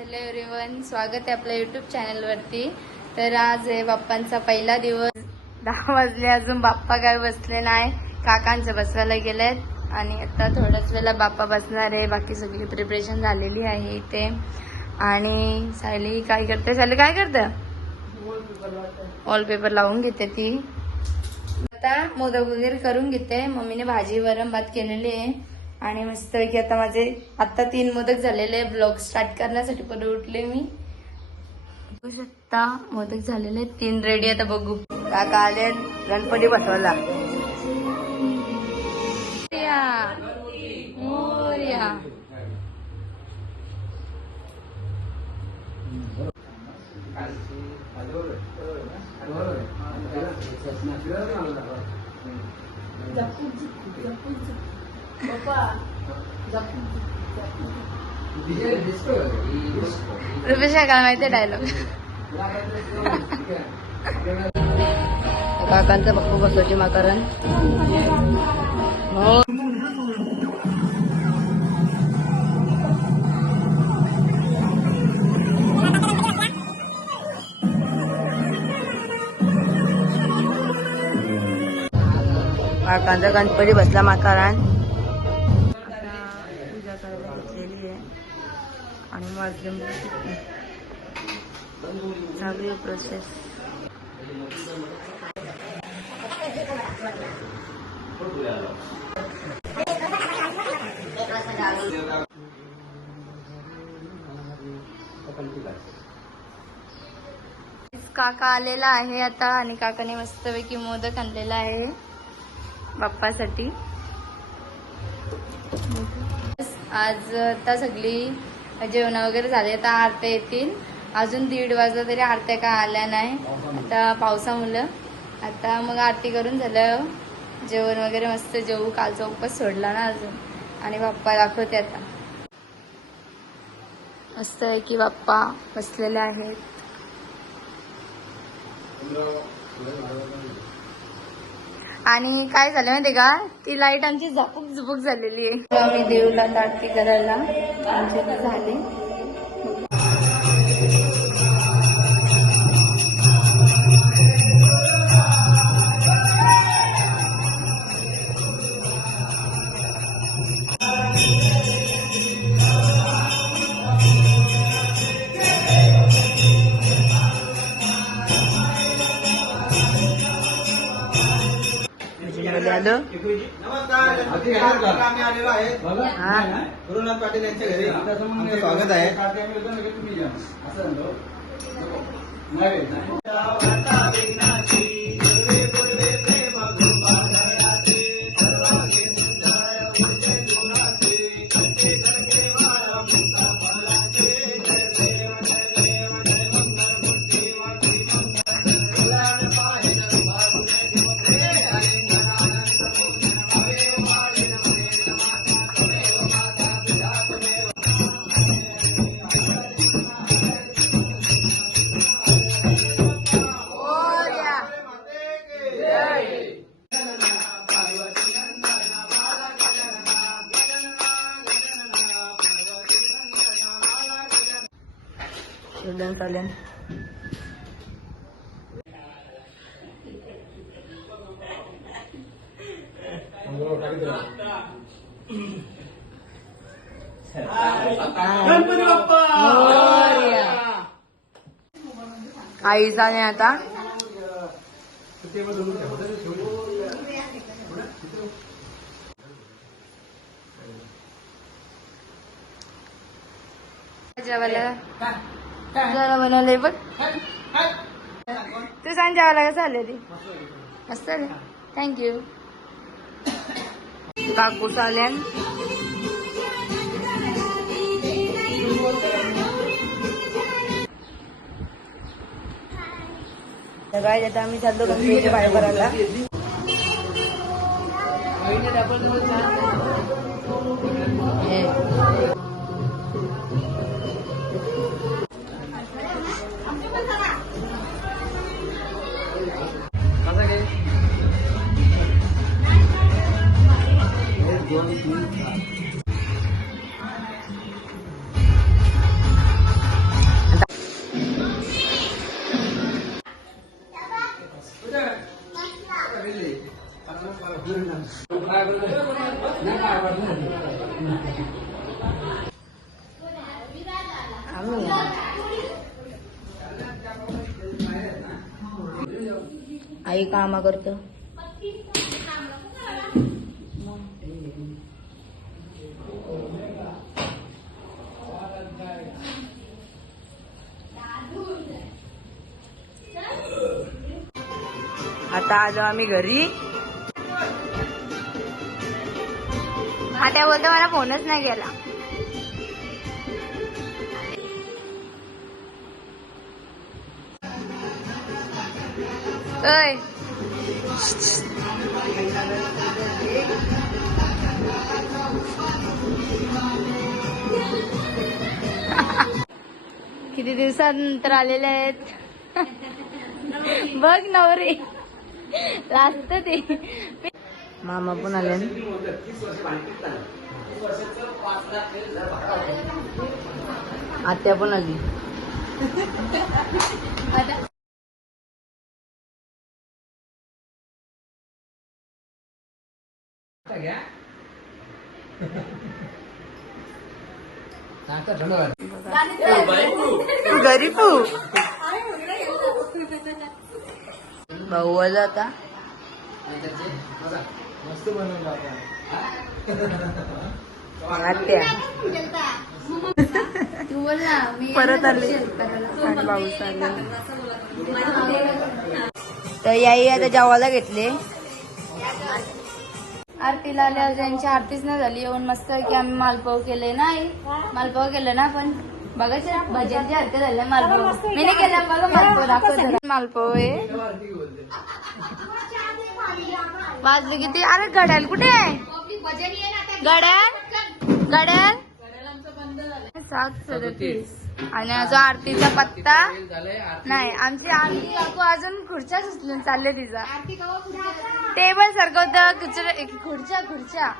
Hello everyone स्वागत आहे आपल्या युट्यूब चॅनलवरती तर आज आहे बाप्पांचा पहिला दिवस. दहा वाजले अजून बाप्पा काय बसले नाही काकांचं बसवायला गेलेत. आणि आता थोड्याच वेळेला बाप्पा बसणार आहे बाकी सगळी प्रिपरेशन झालेली आहे इथे. आणि सायली काय करते? सायली काय करतं? वॉलपेपर लावून घेते ती. आता मोदक वगैरे करून घेते. मम्मीने भाजी वरण भात केलेली आहे. आणि मस्तपैकी आता माझे आता तीन मोदक झालेले ब्लॉग स्टार्ट करण्यासाठी परत उठले मी. बघू शकता मोदक झालेले तीन रेडी आता बघू. काका आले गणपती बसवायला. मोरया. मोरया. रुपेशा काय माहिती डायलॉग काकांचं पप्पू बसवची माकरण. हो. काकांचा गणपती बसला माकारान आणि चालू आहे प्रोसेस काका आलेला आहे आता आणि काकाने मस्तपैकी मोदक आणलेला आहे बाप्पासाठी. आज आता सगळी जेवण वगैरे झाले. आता आरत्या येतील. अजून दीड वाजता तरी आरत्या का आल्या नाही. आता पावसामुळं. आता मग आरती करून झालं. जेवण वगैरे मस्त जेवू. कालचा उपवास सोडला ना अजून. आणि बाप्पा दाखवते आता. मस्त आहे की बाप्पा बसलेले आहेत. आणि काय झालं माहितीये का? ती लाइट आमची झपूक झुपूक झालेली आहे. आम्ही देऊला आरती करायला. आमच्या झाले. झालं? नमस्कार आम्ही आलेलो आहे हा. गुरुनाथ पाटील यांच्या घरी आमचं स्वागत आहे चालेल गणपती बाप्पा मोरया. आईचा नाही आता जेवायला जरा बनवलंय बघ तू सांग जेवायला कसं आले ती मस्त थँक्यू काकू आल्यान सकाळी आता आम्ही चाललो गणपतीच्या बाहेर करायला काम करतो. आता आलो आम्ही घरी. हा बोलतो मला फोनच नाही गेला ओय. किती दिवसानंतर आलेले आहेत? बघ नवरी. लास्ट ते. मामा पण आले. आत्या पण आली. गरीबू भाऊ आला आता आत्या तू बोल ना मी परत आले आणि पाऊस आले तर याई आता जेवायला घेतले आरतीला आल्यावर त्यांची आरतीच नाही झाली. येऊन मस्त की आम्ही मालपाव केले ना आई? मालपाव केलं ना पण बघायचे ना भजनची आरती झाली मालपाव. मी नाही केला बघा मालपाव दाखव जरा. मालपाव आहे. वाजले किती? अरे घड्याल कुठे घड्याल घड्याल सात सदतीस. आणि जो आरतीचा पत्ता नाही आमची आरती काकू अजून खुर्च्या सुचलून चालले तिचा. टेबल सरकवतं खुर्च्या खुर्च्या. खुर्च्या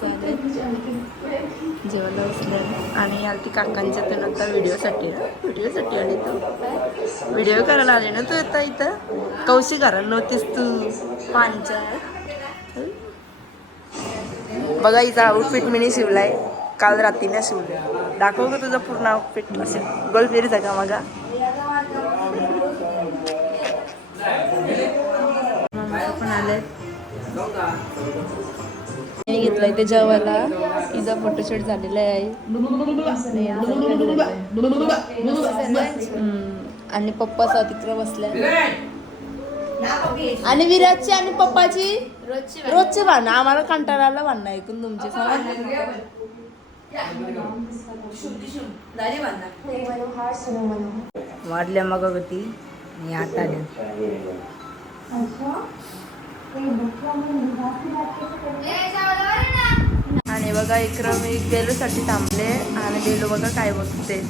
चालेल जेवायला बसलं आणि आलती काकांच्या तर आता व्हिडिओसाठी ना. व्हिडिओसाठी आली तू. व्हिडिओ करायला आली ना तू आता इथं? कौशी करायला नव्हतीस तू. पांचा बघा हिचा आउटफिट मिनी शिवलाय. काल रात्रीने शिवलं. दाखव का तुझं पूर्ण आउटफिट असेल गोल फेरीचा का मगा. पण आले मी घेतलाय. ते जेवायला इजा फोटोशूट झालेला आहे. आणि पप्पा सा तिकडे बसल्या. आणि विराजची आणि पप्पाची? रोजचे भांडणं. आम्हाला कंटाळाला भांडणं ऐकून तुमचे वाढल्या मग गती मी आता आल्या बघा इकडं मी बेलूसाठी थांबले आणि बेलू बघा काय बघते.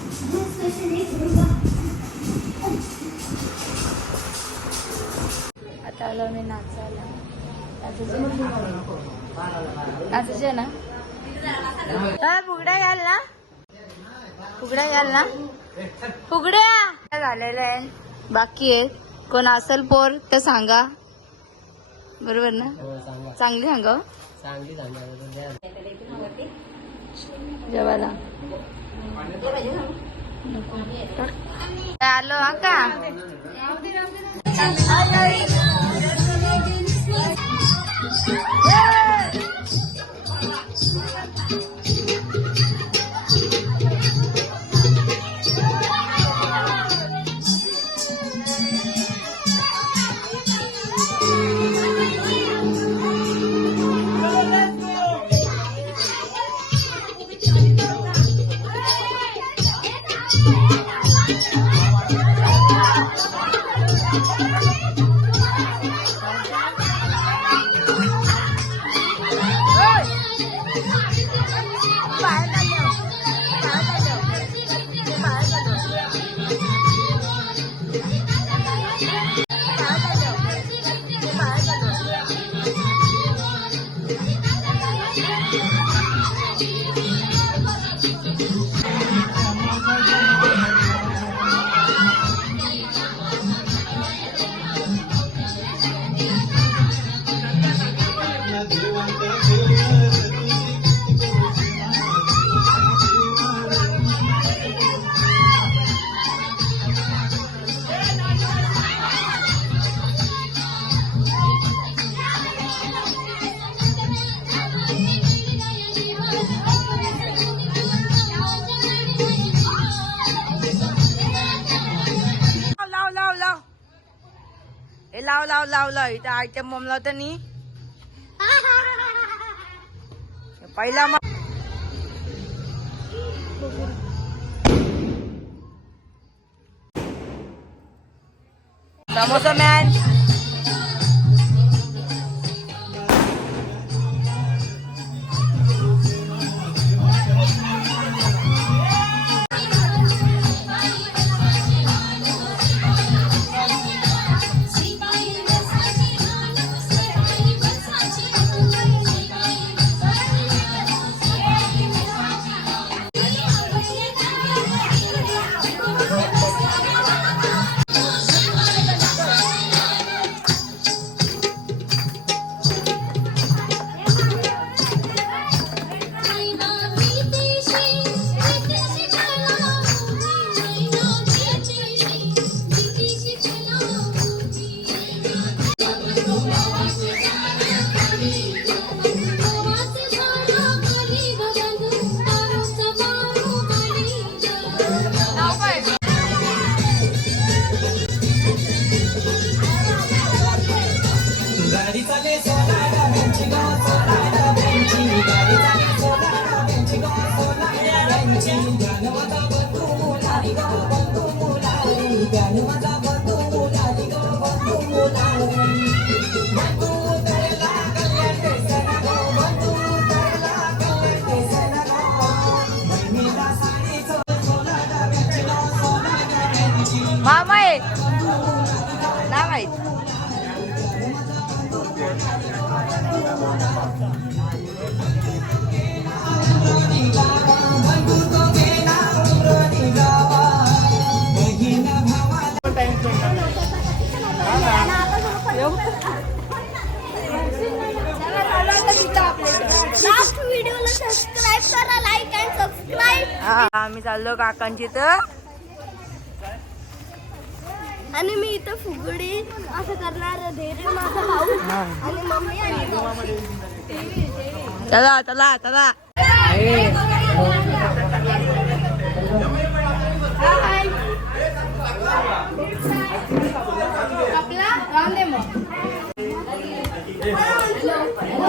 आता आलो मी नाचायला. नाचायचे ना? हा, फुगड्या घ्याल ना? फुगड्या घ्याल ना? फुगड्या! झालेल्या आहे? बाकी आहे. कोण असेल पोर तर सांगा. बरोबर ना? चांगली सांगा चांगली जेवायला. आलो का? आयटम बॉम्ब लावता नी पहिला मग samosa man like and subscribe हा आम्ही चाललो काकांची तर. आणि मी इथं फुगडी असं करणार धैर्य माझा भाऊ. आणि मम्मी आणि चला चला चला.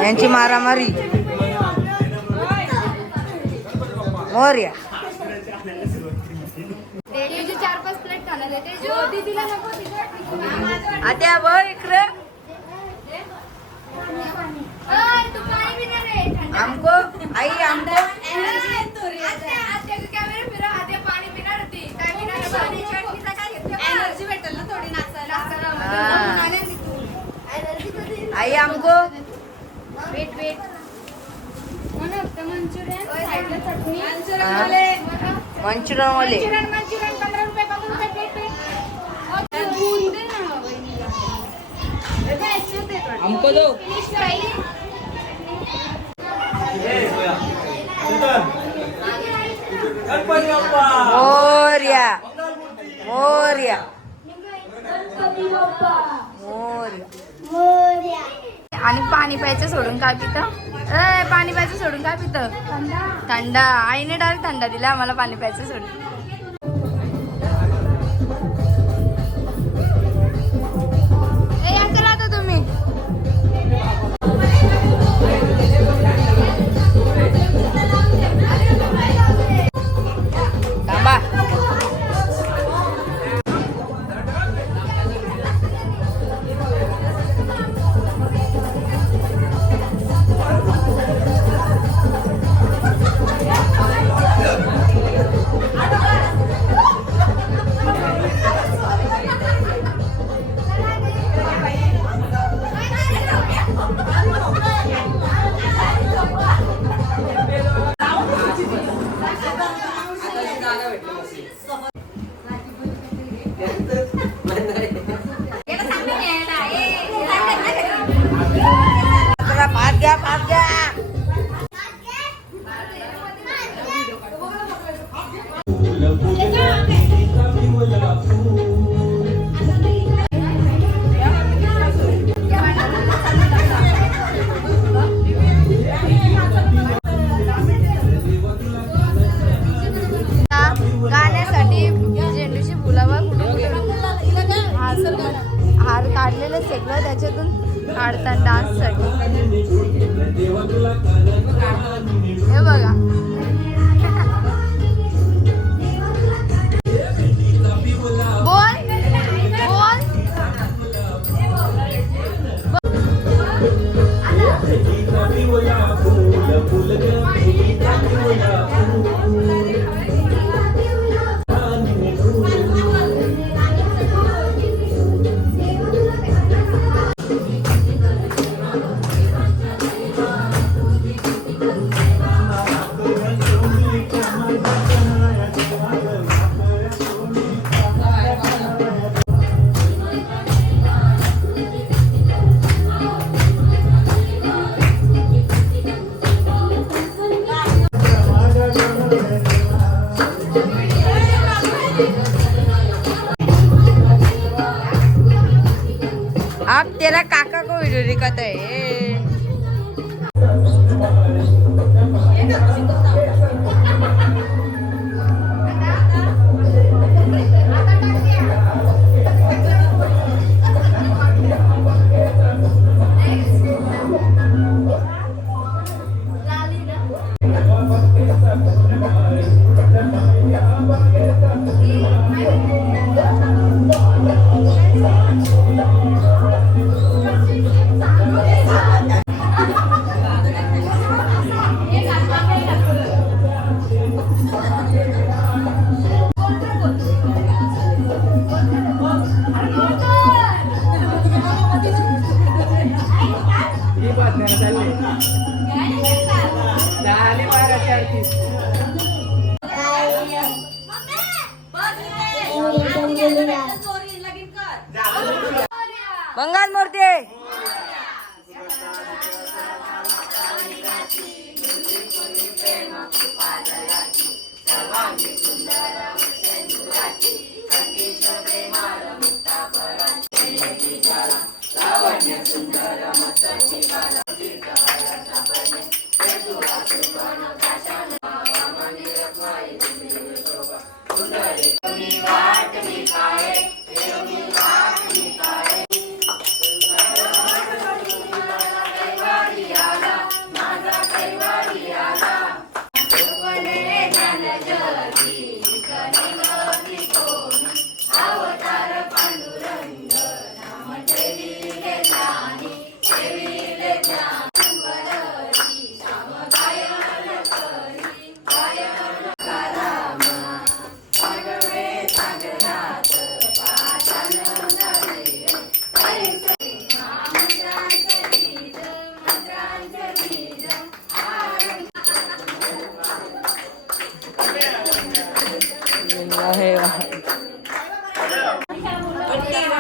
यांची मारामारी. मोर्या चार पाच प्लेट खाणार दीदीला नको आता बघ इकडे. आमको आई आमको. आई आमको. Wait wait. मंचुरियन. मंचुरियन वाले. मंचुरियन मंचुरियन पंधरा रुपये प्लेट होऊन दे ना वहिनीला हमको दो। मोर्या। मोर्या। मोर्या। आणि पाणी प्यायचं सोडून काय पितं? ए पाणी प्यायचं सोडून काय पितं? थंडा. आईने डायरेक्ट थंडा दिला आम्हाला पाणी प्यायचं सोडून. Bartan Dan.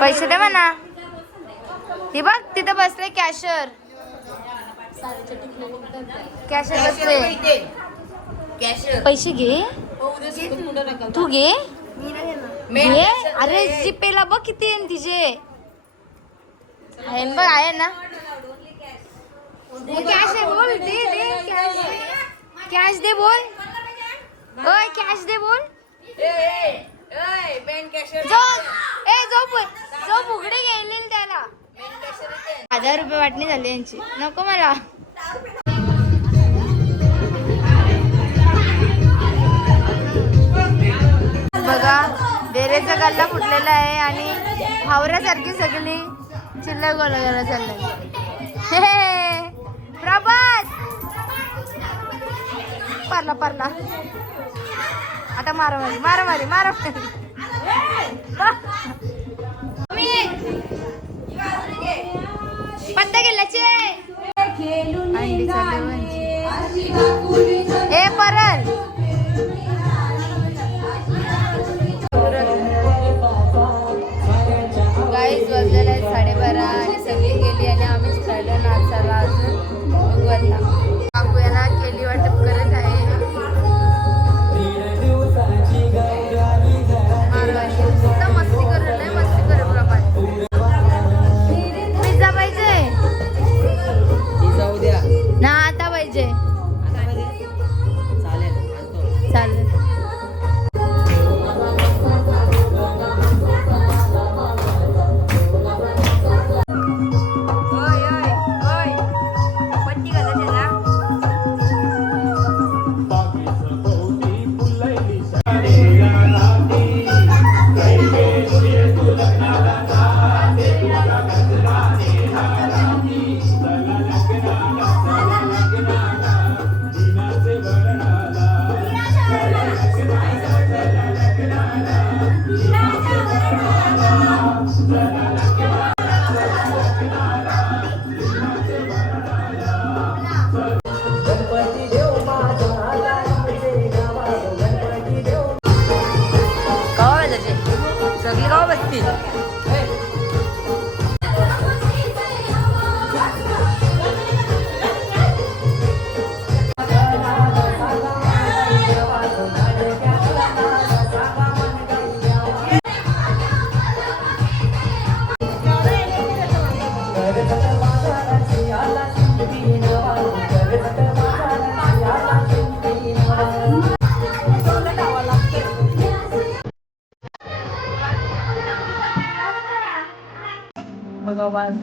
पैसे दे म्हणा. हे बघ तिथं बसले कॅशर. कॅशर बसले. पैसे घे. तू. घे. घे. अरे जीपेला बघ किती आहे तिचे. आहे बघ आहे ना. कॅश आहे बोल दे दे कॅश. कॅश दे बोल. ओय कॅश दे बोल. जो ए जो फु- जो फुगडी गेली त्याला. हजार रुपये वाटणी झाली यांची. नको मला. बघा डेरेचा गल्ला फुटलेला आहे आणि हावऱ्यासारखी सगळी चिल्लर गोला गोला चाललंय प्रभास पारला पारला. आता मारामारी मारामारी मारामारी. पत्ता गेल्याचे. ए परल गाईच वाजलेले आहेत साडेबारा आणि सगळी गेली आणि आम्हीच खेळलो नाचायला เองครับ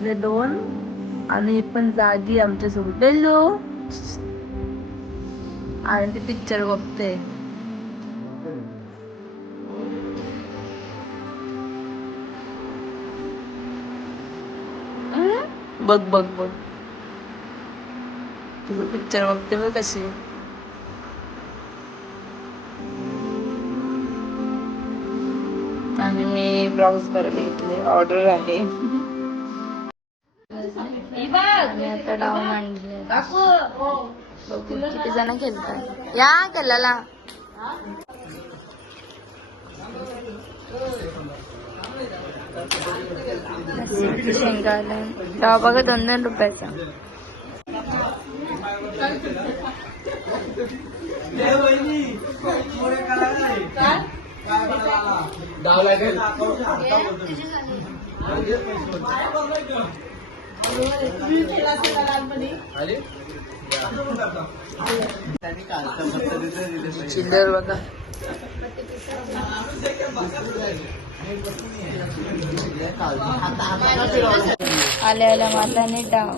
बघा दोन आणि पण जागी आमच्यासोबत. आणि ते पिक्चर बघते. बघ बघ बघ. पिक्चर बघते बघ कशी. आणि मी ब्राउज बरोबर घेतले ऑर्डर आहे. आणि आता डाऊन आणले बघू किती जण खेळतात. या खेळायला शेंगाला. तेव्हा बघा दोन दोन रुपयाचा डाव लागेल चिल्लर बघा. आल्या आल्या माताने डाव.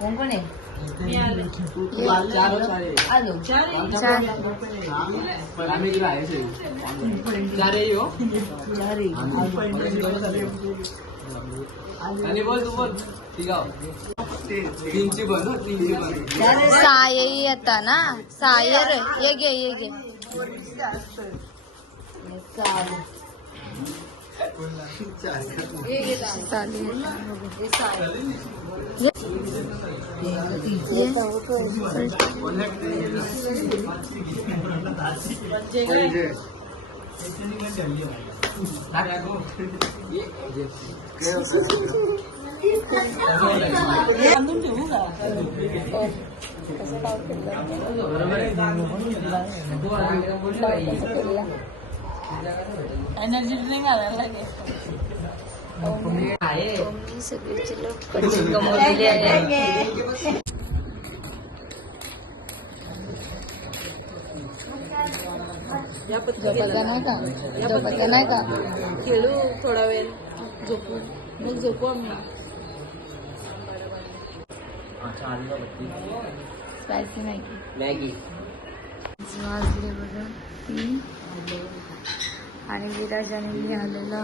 कोण कोण आहे? आलो चार आणि बोल तू बोल तीनची बन तीनची बन साय येता ना? सायर ये घे ये घे. चालेल कसं काय एनर्जी ड्रिंक आणायला लागेल. सगळीची लोक गमवलेली आहे झोपायचा नाही का? झोपायचा नाही का? खेळू थोडा वेळ. झोपू. मग झोपू आम्ही. स्पायसी नाही मॅगी वाजले बघा तीन आणि विराजाने आणि मी आलेलो